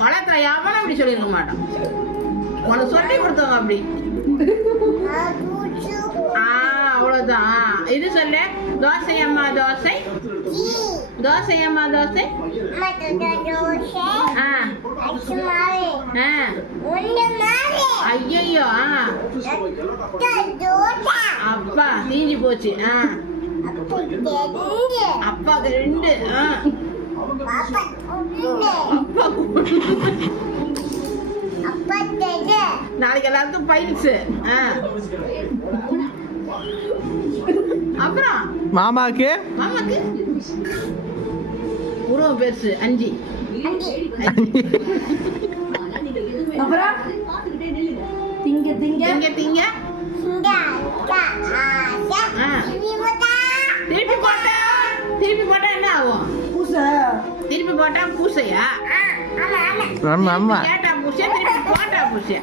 பழத்துல யாவன அப்படி சொல்லிருக்க மாட்டான். உனக்கு சொல்லி கொடுத்தவங்க அப்படி. அவ்வளவுதான். இது சொல்லு. தோசை அம்மா தோசை. தோசை அம்மா தோசை. ஐயோ அப்பா தீஞ்சு போச்சு. அப்பாக்கு 2. நாளைக்கு எல்லாருக்கும் பைல்ஸ். அப்புறம் மாமாக்கு உருவம் பெருசு 5. அப்புறம் திங்க திங்க திங்க திங்க திருப்பி போட்டா என்ன ஆகும்? பூசை. திருப்பி போட்டா பூசையா? ஆமா கேட்டா பூசையா? திருப்பி போட்டா பூசையா?